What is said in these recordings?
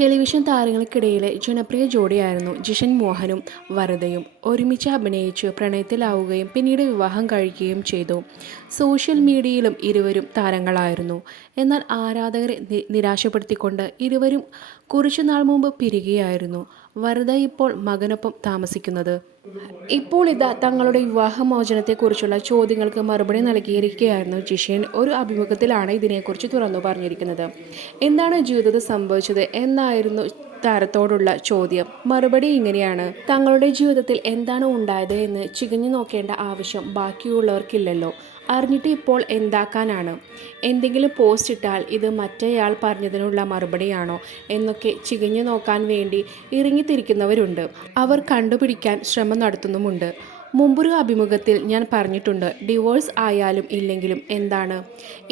Television താരങ്ങൾക്കിടയിലെ ജനപ്രിയ ജോഡിയായിരുന്നു ജിഷൻ മോഹനും വരദയും. ഒരുമിച്ച് അഭിനയിച്ച് പ്രണയത്തിലാവുകയും പിന്നീട് വിവാഹം കഴിക്കുകയും ചെയ്തു. സോഷ്യൽ മീഡിയയിലും ഇരുവരും താരങ്ങളായിരുന്നു. എന്നാൽ ആരാധകരെ നിരാശപ്പെടുത്തിക്കൊണ്ട് ഇരുവരും കുറച്ചുനാൾ മുമ്പ് പിരിയുകയായിരുന്നു. വരദ ഇപ്പോൾ മകനൊപ്പം താമസിക്കുന്നത്. ഇപ്പോൾ ഇതാ തങ്ങളുടെ വിവാഹമോചനത്തെക്കുറിച്ചുള്ള ചോദ്യങ്ങൾക്ക് മറുപടി നൽകിയിരിക്കുകയായിരുന്നു ജിഷൻ. ഒരു അഭിമുഖത്തിലാണ് ഇതിനെക്കുറിച്ച് തുറന്നു പറഞ്ഞിരിക്കുന്നത്. എന്താണ് ജീവിതത്തിൽ സംഭവിച്ചത് എന്നായിരുന്നു താരത്തോടുള്ള ചോദ്യം. മറുപടി ഇങ്ങനെയാണ്: തങ്ങളുടെ ജീവിതത്തിൽ എന്താണ് ഉണ്ടായത് എന്ന് ചികഞ്ഞു നോക്കേണ്ട ആവശ്യം ബാക്കിയുള്ളവർക്കില്ലല്ലോ. അറിഞ്ഞിട്ട് ഇപ്പോൾ എന്താക്കാനാണ്? എന്തെങ്കിലും പോസ്റ്റ് ഇട്ടാൽ ഇത് മറ്റേയാൾ പറഞ്ഞതിനുള്ള മറുപടിയാണോ എന്നൊക്കെ ചികഞ്ഞു നോക്കാൻ വേണ്ടി ഇറങ്ങിത്തിരിക്കുന്നവരുണ്ട്. അവർ കണ്ടുപിടിക്കാൻ ശ്രമം നടത്തുന്നുമുണ്ട്. മുമ്പൊരു അഭിമുഖത്തിൽ ഞാൻ പറഞ്ഞിട്ടുണ്ട്, ഡിവോഴ്സ് ആയാലും ഇല്ലെങ്കിലും എന്താണ്,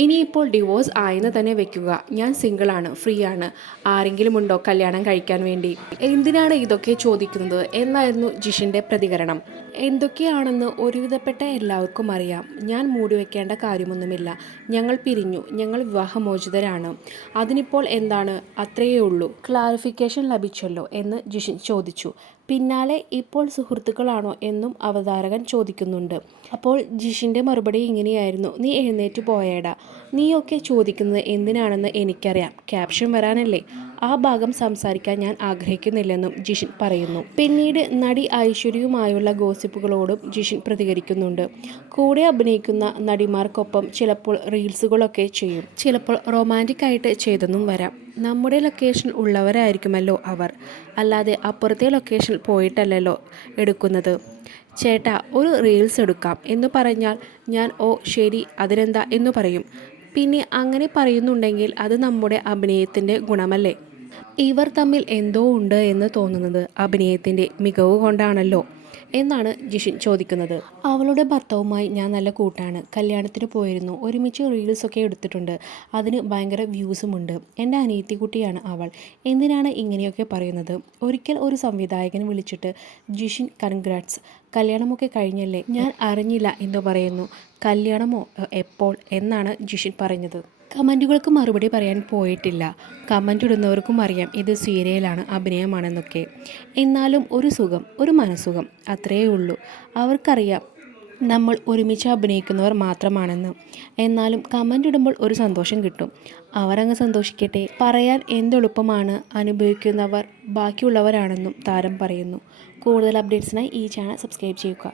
ഇനിയിപ്പോൾ ഡിവോഴ്സ് ആയെന്ന് തന്നെ വെക്കുക. ഞാൻ സിംഗിളാണ്, ഫ്രീ ആണ്. ആരെങ്കിലും ഉണ്ടോ കല്യാണം കഴിക്കാൻ വേണ്ടി? എന്തിനാണ് ഇതൊക്കെ ചോദിക്കുന്നത് എന്നായിരുന്നു ജിഷിൻ്റെ പ്രതികരണം. എന്തൊക്കെയാണെന്ന് ഒരുവിധപ്പെട്ട എല്ലാവർക്കും അറിയാം. ഞാൻ മൂടിവെക്കേണ്ട കാര്യമൊന്നുമില്ല. ഞങ്ങൾ പിരിഞ്ഞു, ഞങ്ങൾ വിവാഹമോചിതരാണ്. അതിനിപ്പോൾ എന്താണ്? അത്രയേ ഉള്ളൂ. ക്ലാരിഫിക്കേഷൻ ലഭിച്ചല്ലോ എന്ന് ജിഷിൻ ചോദിച്ചു. പിന്നാലെ ഇപ്പോൾ സുഹൃത്തുക്കളാണോ എന്നും അവതാരകൻ ചോദിക്കുന്നുണ്ട്. അപ്പോൾ ജിഷിൻ്റെ മറുപടി ഇങ്ങനെയായിരുന്നു: നീ എഴുന്നേറ്റ് പോയേടാ, നീയൊക്കെ ചോദിക്കുന്നത് എന്തിനാണെന്ന് എനിക്കറിയാം. ക്യാപ്ഷൻ വരാനല്ലേ? ആ ഭാഗം സംസാരിക്കാൻ ഞാൻ ആഗ്രഹിക്കുന്നില്ലെന്നും ജിഷിൻ പറയുന്നു. പിന്നീട് നടി ഐശ്വര്യയുമായുള്ള ഗോസിപ്പുകളോടും ജിഷിൻ പ്രതികരിക്കുന്നുണ്ട്. കൂടെ അഭിനയിക്കുന്ന നടിമാർക്കൊപ്പം ചിലപ്പോൾ റീൽസുകളൊക്കെ ചെയ്യും. ചിലപ്പോൾ റൊമാൻറ്റിക് ആയിട്ട് ചെയ്തെന്നും വരാം. നമ്മുടെ ലൊക്കേഷനിൽ ഉള്ളവരായിരിക്കുമല്ലോ അവർ, അല്ലാതെ അപ്പുറത്തെ ലൊക്കേഷനിൽ പോയിട്ടല്ലല്ലോ എടുക്കുന്നത്. ചേട്ടാ, ഒരു റീൽസ് എടുക്കാം എന്ന് പറഞ്ഞാൽ ഞാൻ ഓ ശരി അതിനെന്താ എന്ന് പറയും. പിന്നെ അങ്ങനെ പറയുന്നുണ്ടെങ്കിൽ അത് നമ്മുടെ അഭിനയത്തിൻ്റെ ഗുണമല്ലേ? ഇവർ തമ്മിൽ എന്തോ ഉണ്ട് എന്ന് തോന്നുന്നത് അഭിനയത്തിൻ്റെ മികവ് കൊണ്ടാണല്ലോ എന്നാണ് ജിഷിൻ ചോദിക്കുന്നത്. അവളുടെ ഭർത്താവുമായി ഞാൻ നല്ല കൂട്ടാണ്. കല്യാണത്തിന് പോയിരുന്നു, ഒരുമിച്ച് റീൽസൊക്കെ എടുത്തിട്ടുണ്ട്. അതിന് ഭയങ്കര വ്യൂസുമുണ്ട്. എൻ്റെ അനിയത്തിക്കുട്ടിയാണ് അവൾ. എന്തിനാണ് ഇങ്ങനെയൊക്കെ പറയുന്നത്? ഒരിക്കൽ ഒരു സംവിധായകൻ വിളിച്ചിട്ട് ജിഷിൻ കൺഗ്രാറ്റ്സ്, കല്യാണമൊക്കെ കഴിഞ്ഞല്ലേ? ഞാൻ അറിഞ്ഞില്ല എന്ന് പറയുന്നു. കല്യാണമോ? എപ്പോൾ എന്നാണ് ജിഷിൻ പറഞ്ഞത്. കമൻറ്റുകൾക്ക് മറുപടി പറയാൻ പോയിട്ടില്ല. കമൻ്റ് ഇടുന്നവർക്കും അറിയാം ഇത് സീരിയലാണ്, അഭിനയമാണെന്നൊക്കെ. എന്നാലും ഒരു സുഖം, ഒരു മനസുഖം, അത്രയേ ഉള്ളൂ. അവർക്കറിയാം നമ്മൾ ഒരുമിച്ച് അഭിനയിക്കുന്നവർ മാത്രമാണെന്ന്. എന്നാലും കമൻ്റ് ഇടുമ്പോൾ ഒരു സന്തോഷം കിട്ടും. അവരങ്ങ് സന്തോഷിക്കട്ടെ. പറയാൻ എന്തെളുപ്പമാണ്, അനുഭവിക്കുന്നവർ ബാക്കിയുള്ളവരാണെന്നും താരം പറയുന്നു. കൂടുതൽ അപ്ഡേറ്റ്സിനായി ഈ ചാനൽ സബ്സ്ക്രൈബ് ചെയ്യുക.